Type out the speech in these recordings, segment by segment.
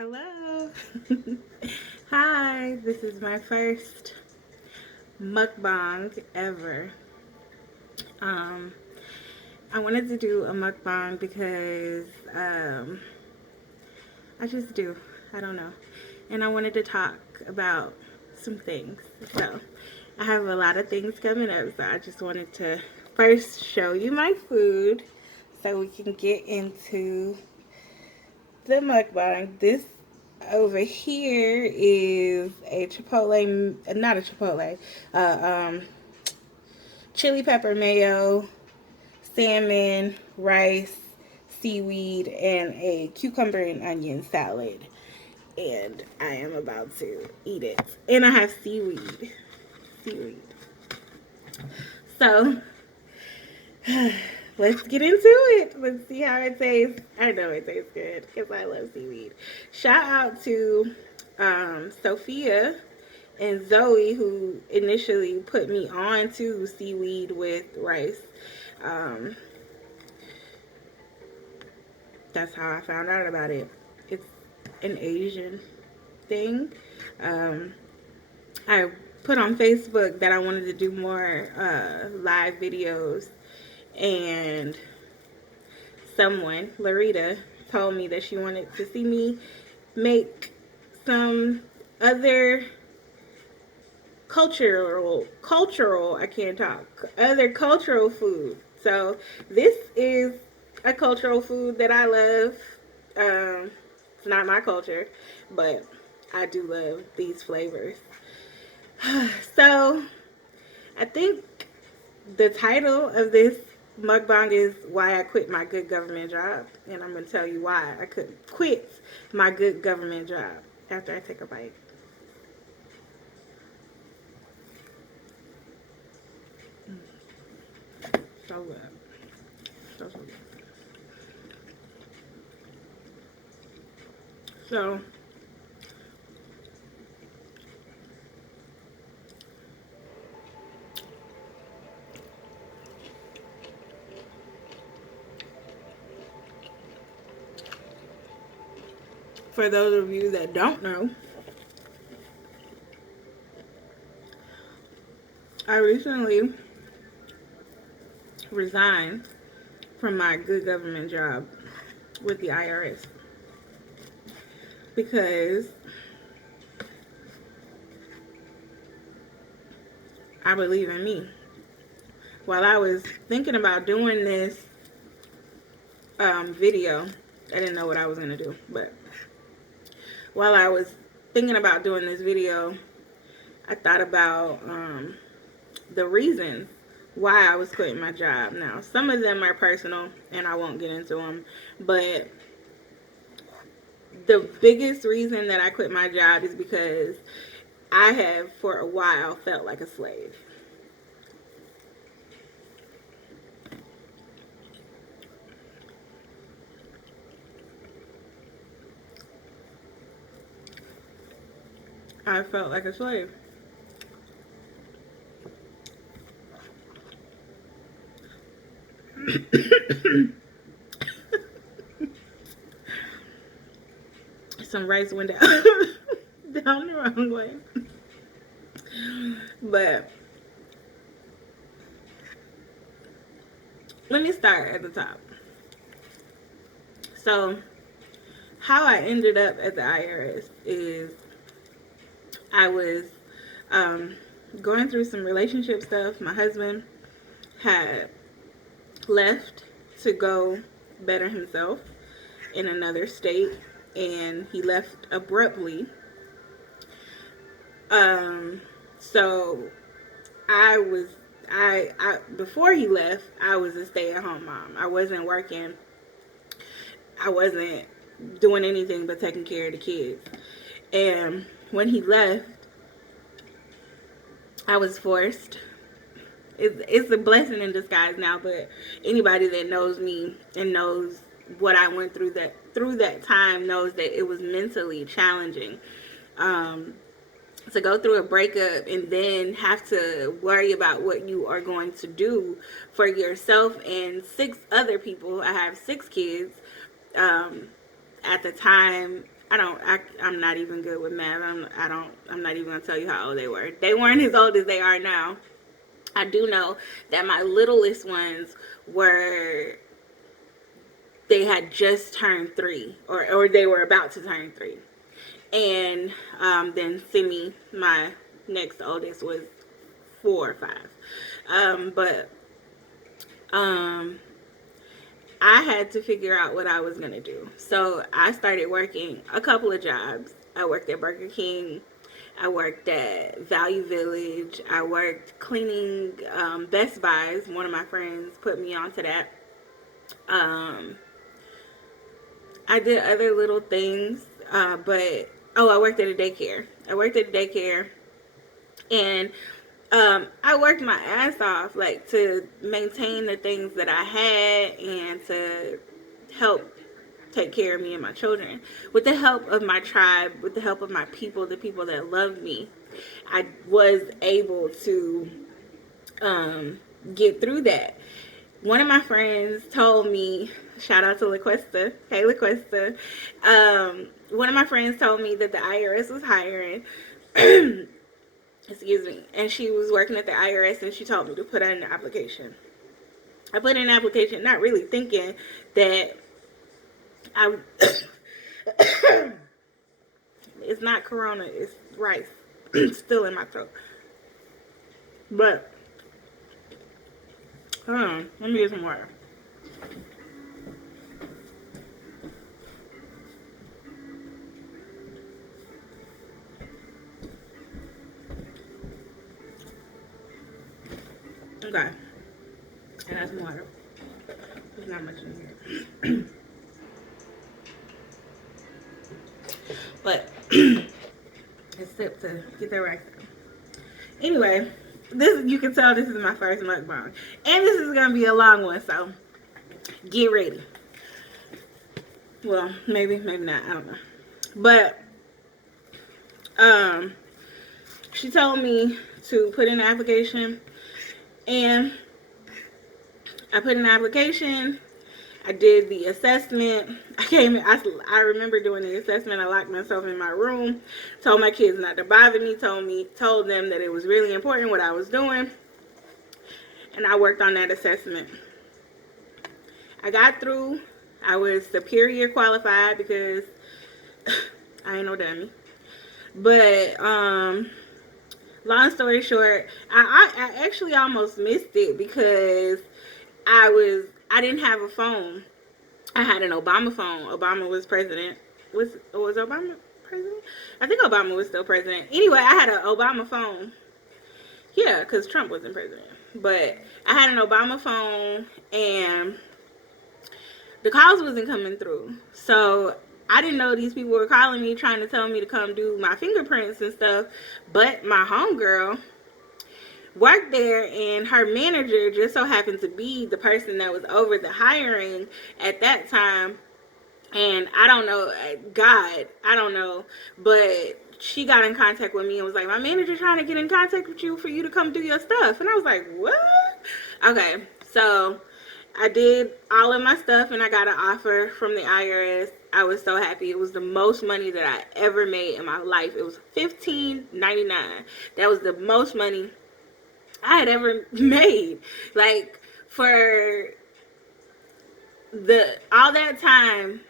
Hello. Hi, this is my first mukbang ever. Um, I wanted to do a mukbang because I just do. I don't know. And I wanted to talk about some things. So, I have a lot of things coming up, so I just wanted to first show you my food so we can get into the mukbang. This over here is a chipotle, not a chipotle, chili pepper mayo, salmon, rice, seaweed, and a cucumber and onion salad. And I am about to eat it. And I have seaweed. Seaweed. So, let's get into it. Let's see how it tastes. I know it tastes good because I love seaweed. Shout out to Sophia and Zoe, who initially put me on to seaweed with rice. Um, that's how I found out about it. It's an Asian thing. Um, I put on Facebook that I wanted to do more live videos, and someone, Larita, told me that she wanted to see me make some other I can't talk, other cultural food. So this is a cultural food that I love. It's not my culture, but I do love these flavors. So I think the title of this mukbang is why I quit my good government job, and I'm gonna tell you why I could quit my good government job after I take a bite. So good. So good. So for those of you that don't know, I recently resigned from my good government job with the IRS because I believe in me. While I was thinking about doing this video, I didn't know what I was going to do, but while I was thinking about doing this video, I thought about the reasons why I was quitting my job. Now, some of them are personal, and I won't get into them, but the biggest reason that I quit my job is because I have, for a while, felt like a slave. I felt like a slave. Some rice went down, down the wrong way. But let me start at the top. So, how I ended up at the IRS is I was um, going through some relationship stuff. My husband had left to go better himself in another state, and he left abruptly. Um, so I was I before he left, I was a stay-at-home mom. I wasn't working. I wasn't doing anything but taking care of the kids. And when he left, I was forced. It's a blessing in disguise now, but anybody that knows me and knows what I went through that time knows that it was mentally challenging. Um, to go through a breakup and then have to worry about what you are going to do for yourself and six other people. I have six kids. At the time, I'm not even good with math. I'm not even gonna tell you how old they were. They weren't as old as they are now. I do know that my littlest ones were, they had just turned 3, or they were about to turn 3. And then Simi, my next oldest, was 4 or 5. But I had to figure out what I was going to do. So I started working a couple of jobs. I worked at Burger King. I worked at Value Village. I worked cleaning Best Buys. One of my friends put me onto that. I did other little things, but I worked at a daycare. And I worked my ass off, like, to maintain the things that I had and to help take care of me and my children. With the help of my tribe, with the help of my people, the people that loved me, I was able to get through that. One of my friends told me, shout out to LaQuesta. Hey, LaQuesta. One of my friends told me that the IRS was hiring. Excuse me. And she was working at the IRS, and she told me to put in an application. I put in an application not really thinking that I... It's not Corona. It's rice. It's still in my throat. But... hold on. Let me get some water. Okay. And that's water. There's not much in here. But it's sip to get that right there. Anyway, you can tell this is my first mukbang. And this is gonna be a long one, so get ready. Well, maybe not, I don't know. But she told me to put in an application, and I put in an application. I did the assessment. I remember doing the assessment. I locked myself in my room, told my kids not to bother me, told them that it was really important what I was doing, and I worked on that assessment. I got through. I was superior qualified because I ain't no dummy. But long story short, I actually almost missed it because I didn't have a phone. I had an Obama phone. Obama was president. Was Obama president? I think Obama was still president. Anyway, I had an Obama phone. Yeah, because Trump wasn't president. But I had an Obama phone, and the calls wasn't coming through. So I didn't know these people were calling me trying to tell me to come do my fingerprints and stuff. But my homegirl worked there, and her manager just so happened to be the person that was over the hiring at that time. And I don't know, God, I don't know, but she got in contact with me and was like, my manager trying to get in contact with you for you to come do your stuff. And I was like, what? Okay, so I did all of my stuff, and I got an offer from the IRS. I was so happy. It was the most money that I ever made in my life. It was $15.99. That was the most money I had ever made. Like, for all that time,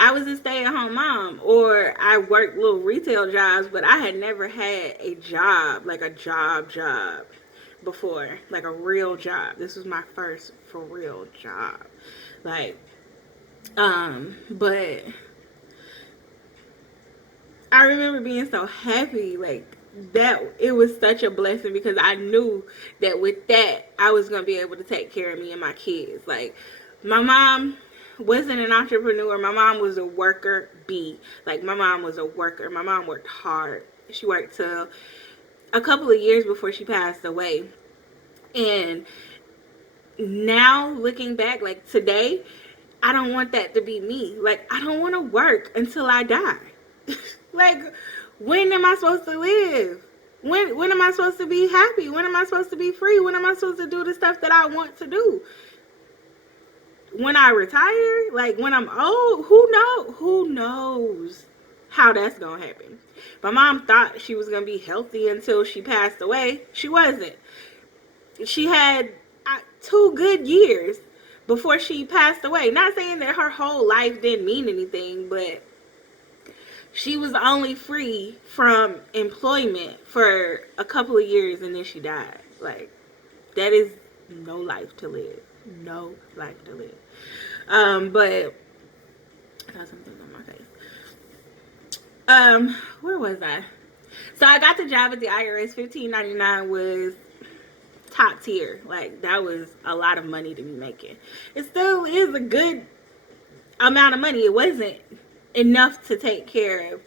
I was a stay-at-home mom, or I worked little retail jobs, but I had never had a job, like a job before, like a real job. This was my first for real job. Like, but I remember being so happy, like, that it was such a blessing, because I knew that with that I was gonna be able to take care of me and my kids. Like, my mom wasn't an entrepreneur. My mom was a worker bee. Like, my mom was a worker. My mom worked hard. She worked till a couple of years before she passed away. And now looking back, like today, I don't want that to be me. Like, I don't want to work until I die. Like, when am I supposed to live? When am I supposed to be happy? When am I supposed to be free? When am I supposed to do the stuff that I want to do? when I retire, like when I'm old, who knows how that's gonna happen. My mom thought she was gonna be healthy until she passed away. She wasn't. She had 2 good years before she passed away. Not saying that her whole life didn't mean anything, but she was only free from employment for a couple of years and then she died. Like, that is no life to live. No life to live. But I got something on my face. Where was I? So I got the job at the IRS. $15.99 was top tier. Like, that was a lot of money to be making. It still is a good amount of money. It wasn't enough to take care of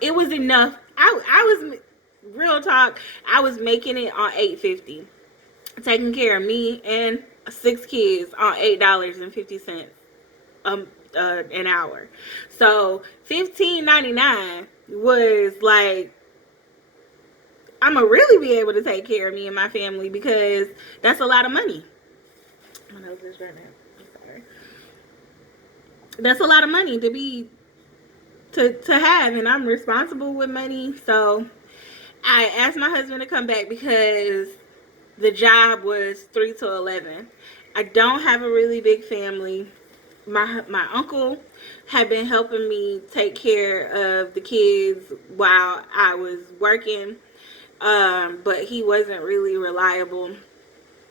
it was enough. I was, real talk, I was making it on $8.50, taking care of me and 6 kids on $8.50 an hour. So $15.99 was like, I'm gonna really be able to take care of me and my family, because that's a lot of money. My nose is running. I'm sorry. That's a lot of money to have, and I'm responsible with money. So I asked my husband to come back because the job was 3 to 11. I don't have a really big family. My uncle had been helping me take care of the kids while I was working, but he wasn't really reliable.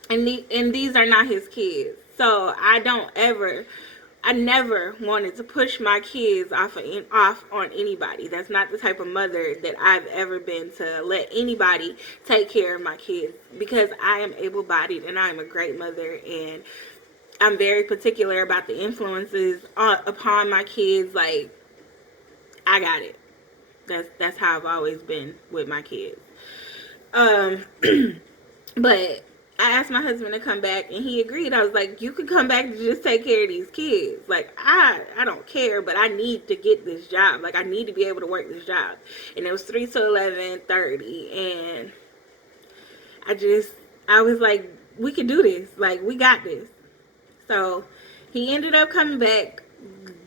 And these are not his kids. So I never wanted to push my kids off on anybody. That's not the type of mother that I've ever been, to let anybody take care of my kids, because I am able-bodied and I am a great mother, and I'm very particular about the influences upon my kids. Like, I got it. That's how I've always been with my kids. But I asked my husband to come back and he agreed. I was like, you can come back to just take care of these kids. Like, I don't care, but I need to get this job. Like, I need to be able to work this job. And it was 3 to 11:30, and I was like, we can do this. Like, we got this. So he ended up coming back.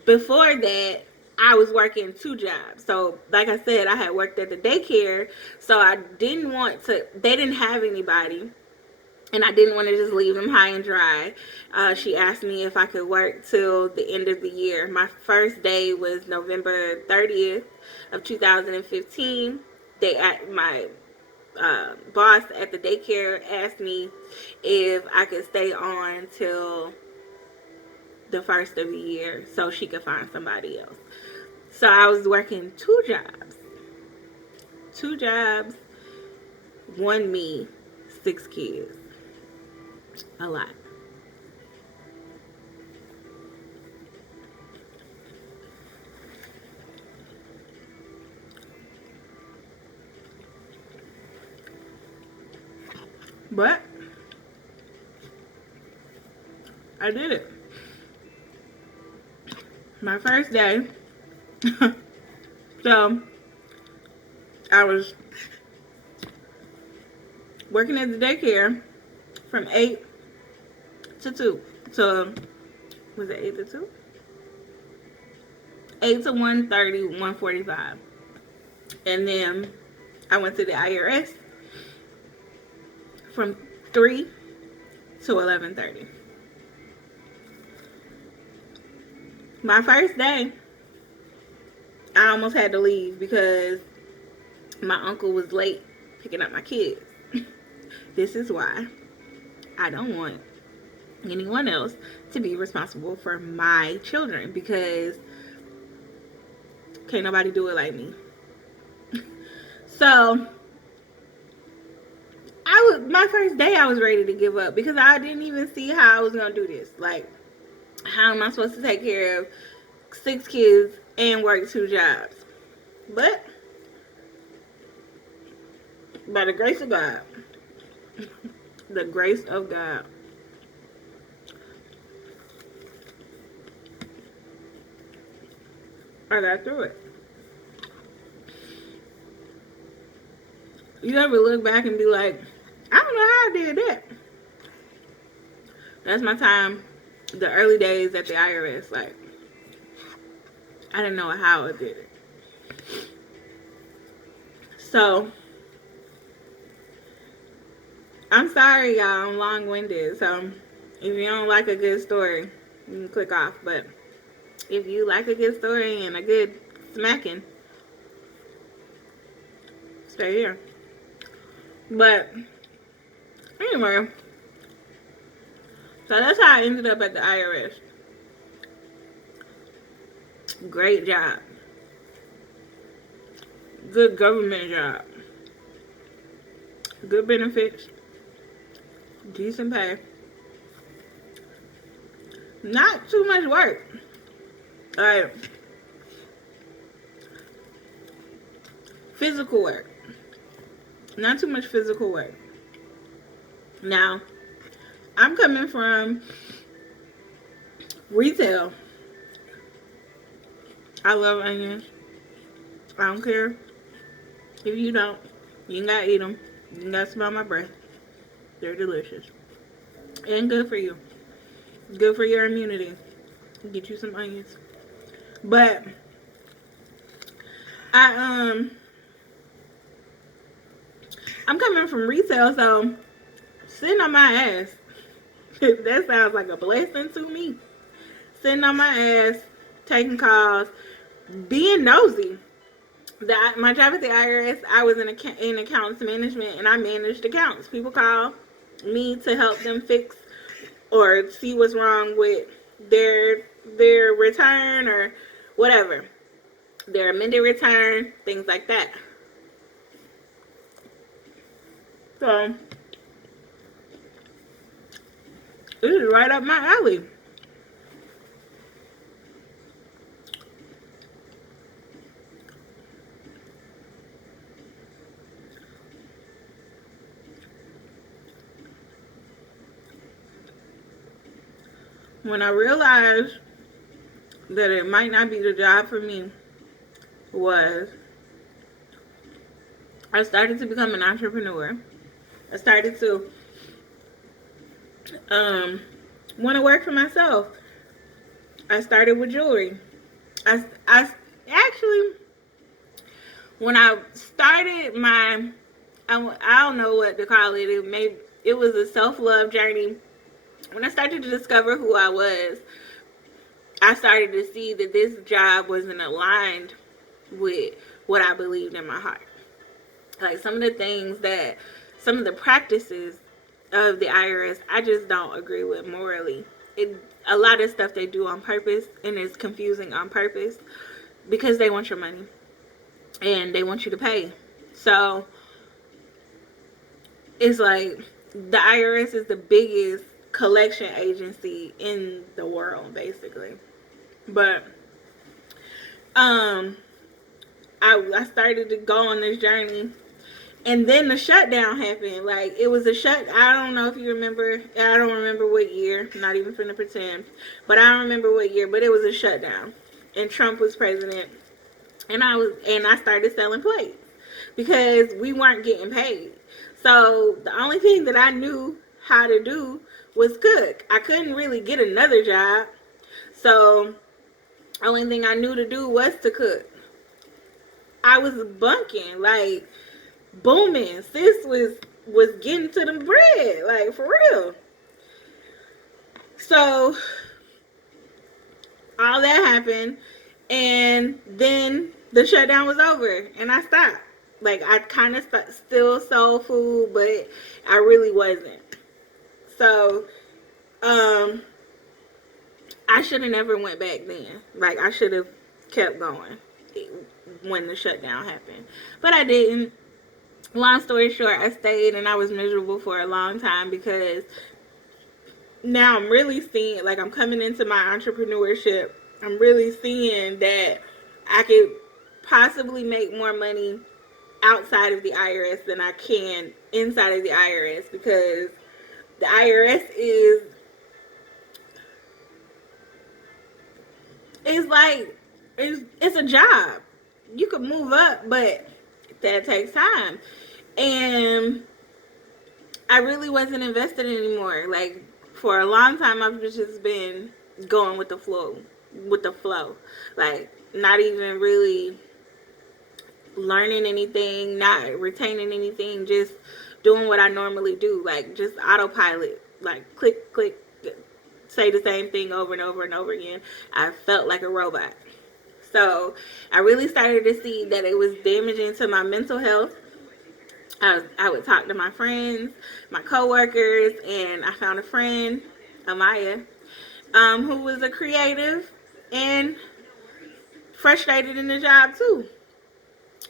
Before that, I was working 2 jobs. So, like I said, I had worked at the daycare, so I didn't want to, they didn't have anybody, and I didn't want to just leave them high and dry. She asked me if I could work till the end of the year. My first day was November 30th of 2015. My boss at the daycare asked me if I could stay on till the first of the year so she could find somebody else. So I was working 2 jobs. 2 jobs, 1 me, 6 kids. A lot. But I did it. My first day. So I was working at the daycare from 8 to 2. So was it 8 to 2? 8 to 1:30, 1:45. And then I went to the IRS from 3 to 11:30. My first day, I almost had to leave because my uncle was late picking up my kids. This is why I don't want anyone else to be responsible for my children, because can't nobody do it like me. So my first day I was ready to give up because I didn't even see how I was gonna do this. Like, how am I supposed to take care of 6 kids and work 2 jobs? But by the grace of God, the grace of God, I got through it. You ever look back and be like, I don't know how I did that? That's my time the early days at the IRS. Like, I didn't know how I did it. So, I'm sorry, y'all. I'm long-winded. So, if you don't like a good story, you can click off. But if you like a good story and a good smacking, stay here. But, anyway, so that's how I ended up at the IRS. Great job. Good government job. Good benefits. Decent pay. Not too much work. Like, physical work. Not too much physical work. Now, I'm coming from retail. I love onions. I don't care if you don't. You ain't gotta eat them. You ain't gotta smell my breath. They're delicious. And good for you. Good for your immunity. Get you some onions. But I'm coming from retail, so sitting on my ass. That sounds like a blessing to me. Sitting on my ass, taking calls, being nosy. My job at the IRS, I was in accounts management, and I managed accounts. People call me to help them fix or see what's wrong with their return or whatever, their amended return, things like that. So this is right up my alley. When I realized that it might not be the job for me, was I started to become an entrepreneur. I started to want to work for myself. I started with jewelry. I actually, when I started my, I don't know what to call it. It was a self-love journey. When I started to discover who I was, I started to see that this job wasn't aligned with what I believed in my heart. Like some of the practices of the IRS, I just don't agree with morally. A lot of stuff they do on purpose, and it's confusing on purpose because they want your money and they want you to pay. So it's like the IRS is the biggest collection agency in the world, basically. But I started to go on this journey, and then the shutdown happened. Like, it was I don't know if you remember. I don't remember what year. I'm not even finna pretend, but I don't remember what year. But it was a shutdown, and Trump was president, and I started selling plates because we weren't getting paid. So the only thing that I knew how to do was cook. I couldn't really get another job, so the only thing I knew to do was to cook. I was bunking, like, booming. Sis was getting to the bread, like, for real. So all that happened, and then the shutdown was over, and I stopped. Like, I kind of still sold food, but I really wasn't. So I should have never went back then. Like, I should have kept going when the shutdown happened, but I didn't. Long story short, I stayed, and I was miserable for a long time because now I'm really seeing, like, I'm coming into my entrepreneurship. I'm really seeing that I could possibly make more money outside of the IRS than I can inside of the IRS, because the IRS is like, it's a job. You could move up, but that takes time. And I really wasn't invested anymore. Like, for a long time I've just been going with the flow, like not even really learning anything, not retaining anything, just doing what I normally do, like just autopilot, like click, click, say the same thing over and over and over again. I felt like a robot. So I really started to see that it was damaging to my mental health. I would talk to my friends, my coworkers, and I found a friend, Amaya, who was a creative and frustrated in the job too.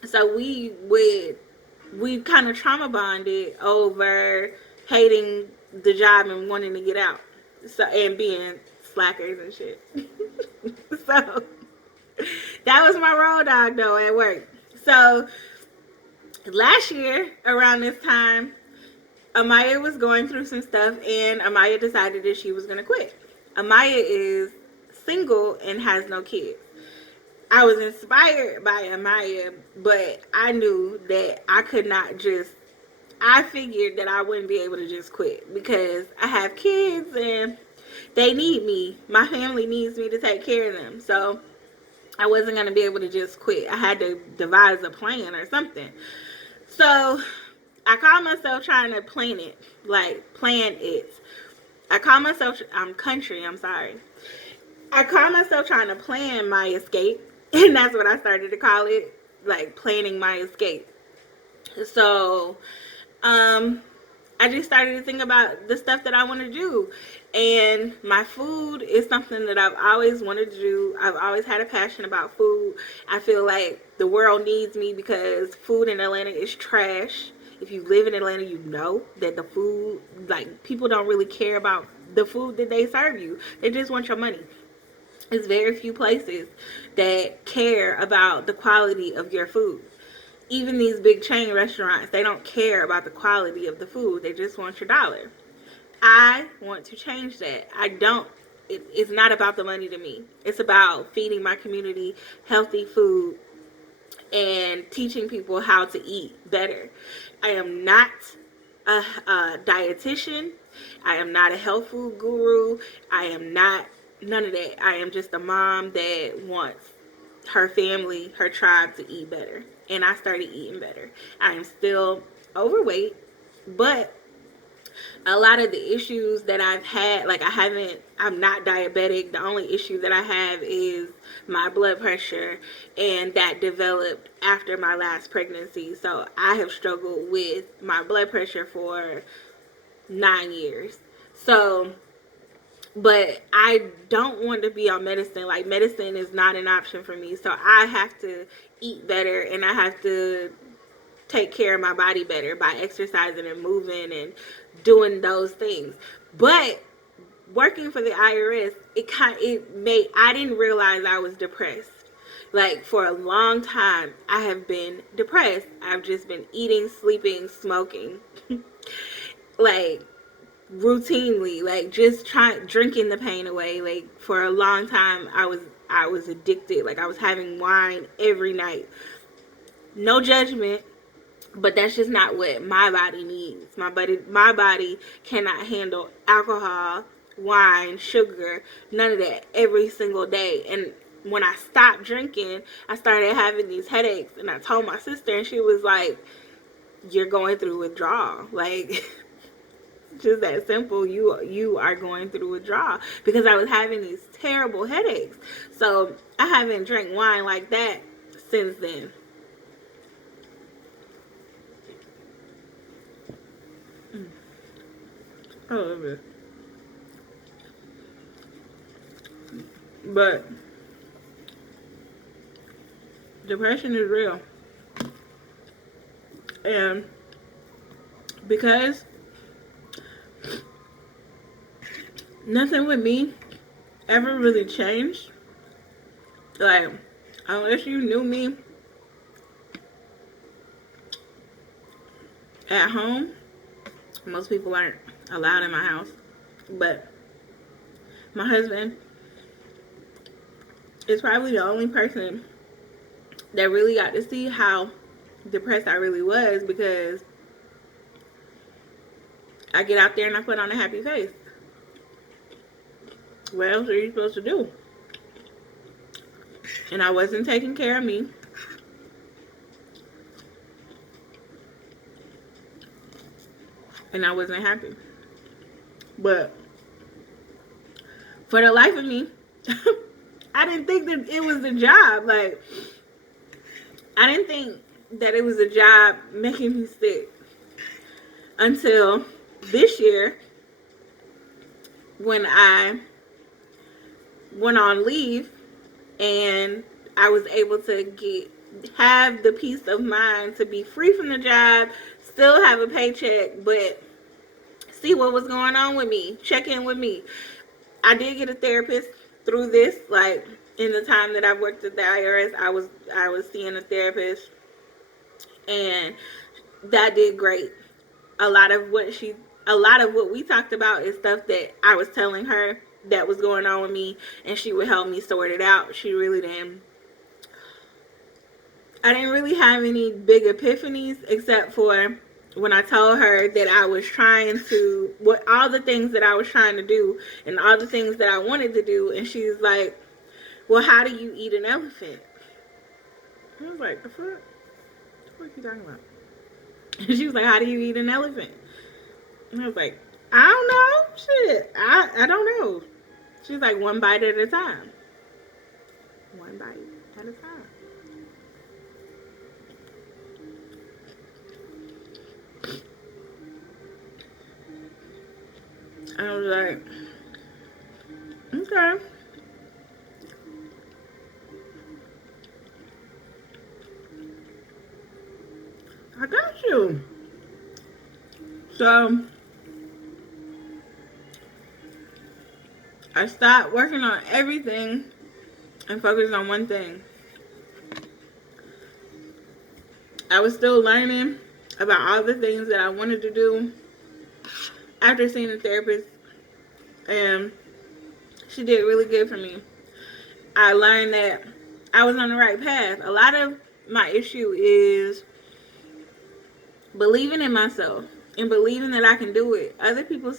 So we kind of trauma bonded over hating the job and wanting to get out. So and being slackers and shit. So that was my road dog though at work. So last year around this time, Amaya was going through some stuff and Amaya decided that she was gonna quit. Amaya is single and has no kids. I was inspired by Amaya, but I knew that I could not just, I figured that I wouldn't be able to just quit because I have kids and they need me. My family needs me to take care of them. So I wasn't going to be able to just quit. I had to devise a plan or something. So I called myself trying to plan it, like plan it. I call myself, I'm country, I'm sorry. I call myself trying to plan my escape, and that's what I started to call it, like planning my escape. So, I just started to think about the stuff that I want to do, and my food is something that I've always wanted to do. I've always had a passion about food. I feel like the world needs me because food in Atlanta is trash. If you live in Atlanta, you know that the food, like, people don't really care about the food that they serve you. They just want your money. There's very few places that care about the quality of your food. Even these big chain restaurants, they don't care about the quality of the food. They just want your dollar. I want to change that. I don't. It's not about the money to me. It's about feeding my community healthy food and teaching people how to eat better. I am not a dietitian. I am not a health food guru. I am not none of that. I am just a mom that wants her family, her tribe to eat better. And I started eating better. I am still overweight, but a lot of the issues that I've had, like I'm not diabetic. The only issue that I have is my blood pressure, and that developed after my last pregnancy. So I have struggled with my blood pressure for 9 years. So, but I don't want to be on medicine. Like, medicine is not an option for me. So I have to eat better, and I have to take care of my body better by exercising and moving and doing those things. But working for the IRS, I didn't realize I was depressed. Like, for a long time, I have been depressed. I've just been eating, sleeping, smoking. Like, routinely, like just drinking the pain away. Like, for a long time I was addicted. Like, I was having wine every night. No judgment, but that's just not what my body needs. My body cannot handle alcohol, wine, sugar, none of that every single day. And when I stopped drinking, I started having these headaches, and I told my sister, and she was like, "You're going through withdrawal." Like, just that simple. You are going through withdrawal, because I was having these terrible headaches. So I haven't drank wine like that since then. I love it. But depression is real. And because nothing with me ever really changed, like, unless you knew me at home, most people aren't allowed in my house, but my husband is probably the only person that really got to see how depressed I really was, because I get out there and I put on a happy face. What else are you supposed to do? And I wasn't taking care of me. And I wasn't happy. But for the life of me, I didn't think that it was a job. Like, I didn't think that it was a job making me sick until this year when I went on leave and I was able to have the peace of mind to be free from the job, still have a paycheck, but see what was going on with me, check in with me. I did get a therapist through this. Like, in the time that I worked at the IRS, I was seeing a therapist, and that did great. A lot of what we talked about is stuff that I was telling her that was going on with me, and she would help me sort it out. She really didn't. I didn't really have any big epiphanies except for when I told her that I was trying to, what all the things that I was trying to do and all the things that I wanted to do, and she was like, "Well, how do you eat an elephant?" I was like, "The fuck? What are you talking about?" And she was like, "How do you eat an elephant?" And I was like, "I don't know. Shit, I don't know." She's like, "One bite at a time. One bite at a time." I was like, "Okay." I got you. So I stopped working on everything and focused on one thing. I was still learning about all the things that I wanted to do after seeing a therapist, and she did really good for me. I learned that I was on the right path. A lot of my issue is believing in myself and believing that I can do it. Other people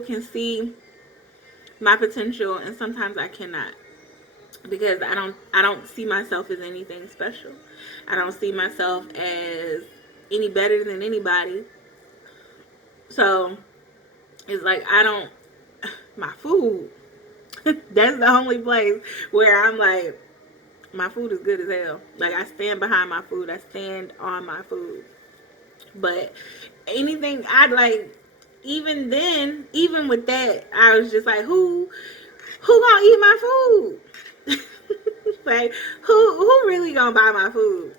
can see my potential, and sometimes I cannot, because I don't see myself as anything special. I don't see myself as any better than anybody. So it's like I don't my food. That's the only place where I'm like, my food is good as hell. Like, I stand behind my food. I stand on my food. But anything I'd like, even then, even with that, I was just like, who gonna eat my food? Like, who really gonna buy my food?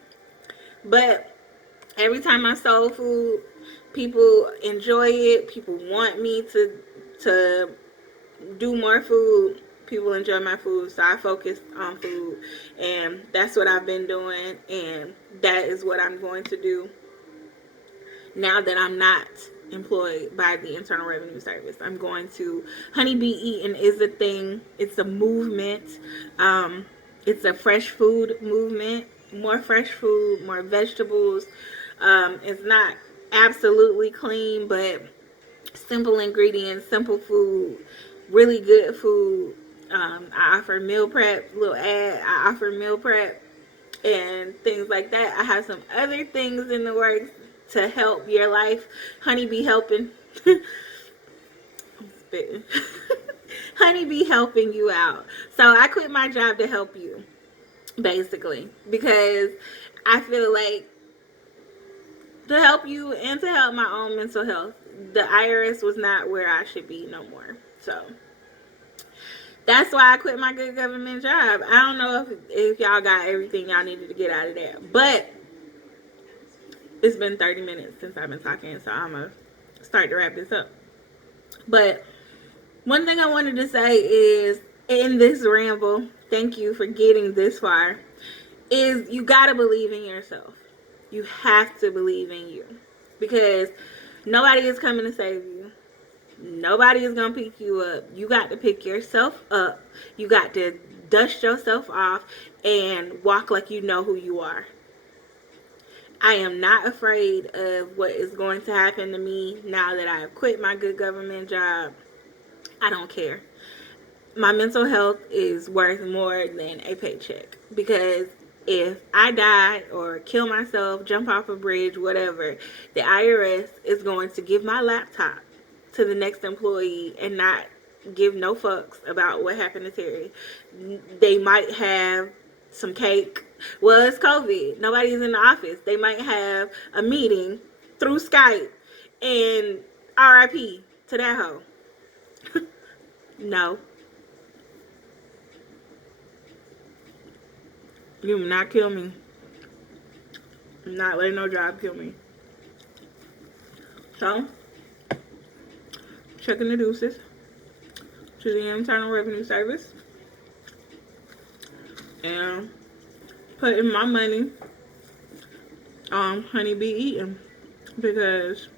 But every time I sold food, people enjoy it. People want me to do more food. People enjoy my food, so I focus on food, and that's what I've been doing, and that is what I'm going to do now that I'm not employed by the Internal Revenue Service. I'm going to, honeybee eating is a thing. It's a movement. It's a fresh food movement. More fresh food, more vegetables. It's not absolutely clean, but simple ingredients, simple food, really good food. I offer meal prep, little ad. I offer meal prep and things like that. I have some other things in the works to help your life. Honeybee helping. I'm spitting. Honeybee helping you out. So I quit my job to help you, basically, because I feel like to help you and to help my own mental health. The IRS was not where I should be no more. So that's why I quit my good government job. I don't know if y'all got everything y'all needed to get out of there. But it's been 30 minutes since I've been talking, so I'm going to start to wrap this up. But one thing I wanted to say is, in this ramble, thank you for getting this far, is you got to believe in yourself. You have to believe in you. Because nobody is coming to save you. Nobody is going to pick you up. You got to pick yourself up. You got to dust yourself off and walk like you know who you are. I am not afraid of what is going to happen to me now that I have quit my good government job. I don't care. My mental health is worth more than a paycheck, because if I die or kill myself, jump off a bridge, whatever, the IRS is going to give my laptop to the next employee and not give no fucks about what happened to Terry. They might have some cake. Well, it's COVID. Nobody's in the office. They might have a meeting through Skype and RIP to that hoe. No. You will not kill me. I'm not letting no job kill me. So, checking the deuces to the Internal Revenue Service and putting my money on honeybee eating, because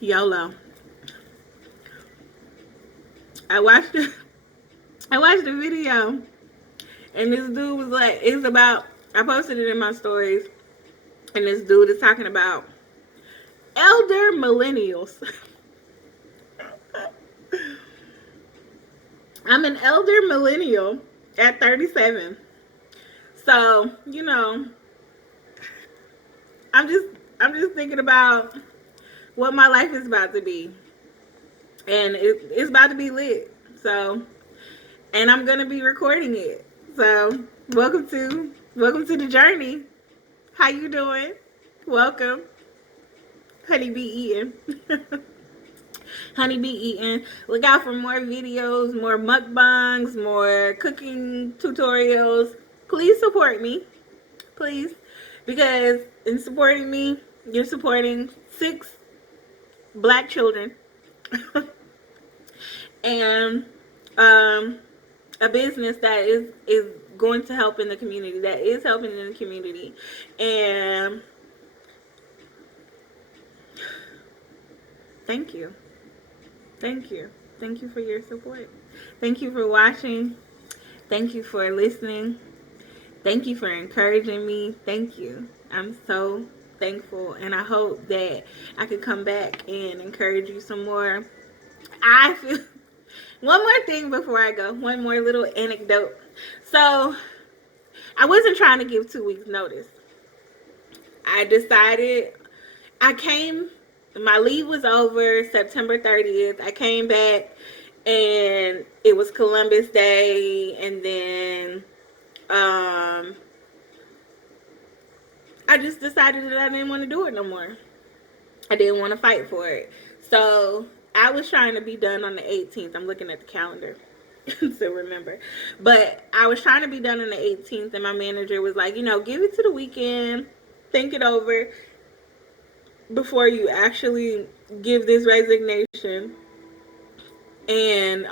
YOLO. I watched a video, and this dude was like, it's about, I posted it in my stories, and this dude is talking about elder millennials. I'm an elder millennial at 37. So, you know, I'm just thinking about what my life is about to be. And it's about to be lit. So, and I'm gonna be recording it. So, welcome to the journey. How you doing? Welcome. Honeybee eating. Honeybee eating. Look out for more videos, more mukbangs, more cooking tutorials. Please support me. Please. Because in supporting me, you're supporting 6 black children. And a business that is going to help in the community, that is helping in the community. And thank you for your support. Thank you for watching. Thank you for listening. Thank you for encouraging me. Thank you. I'm so thankful, and I hope that I could come back and encourage you some more. I feel one more thing before I go. One more little anecdote. So, I wasn't trying to give 2 weeks notice. I decided, my leave was over September 30th. I came back, and it was Columbus Day, and then I just decided that I didn't want to do it no more. I didn't want to fight for it. So I was trying to be done on the 18th. I'm looking at the calendar to remember. But I was trying to be done on the 18th, and my manager was like, give it to the weekend. Think it over before you actually give this resignation. And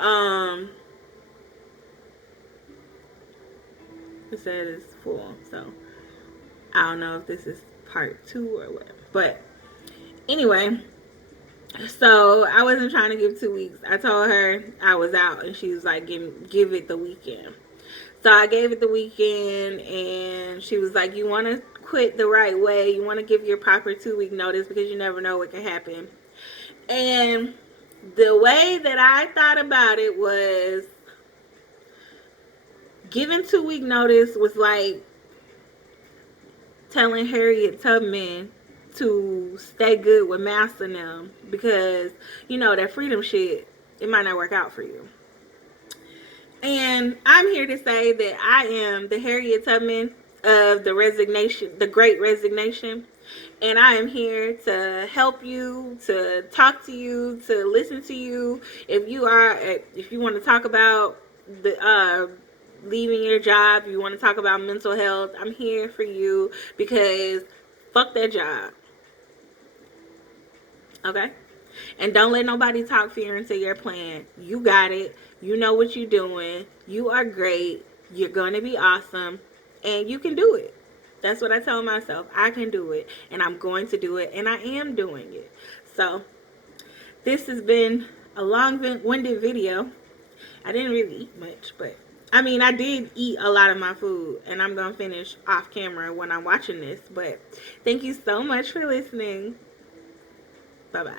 it said it's full. So I don't know if this is part 2 or what. But anyway, so I wasn't trying to give 2 weeks. I told her I was out, and she was like, give it the weekend. So I gave it the weekend, and she was like, you want to quit the right way. You want to give your proper 2-week notice, because you never know what can happen. And the way that I thought about it was, giving 2-week notice was like telling Harriet Tubman to stay good with Master and them, because that freedom shit, it might not work out for you. And I'm here to say that I am the Harriet Tubman of the Great Resignation, and I am here to help you, to talk to you, to listen to you. If you want to talk about the leaving your job, you want to talk about mental health, I'm here for you, because fuck that job. Okay? And don't let nobody talk fear into your plan. You got it. You know what you're doing. You are great. You're going to be awesome. And you can do it. That's what I tell myself. I can do it. And I'm going to do it. And I am doing it. So, this has been a long-winded video. I didn't really eat much, but I did eat a lot of my food, and I'm going to finish off camera when I'm watching this. But thank you so much for listening. Bye-bye.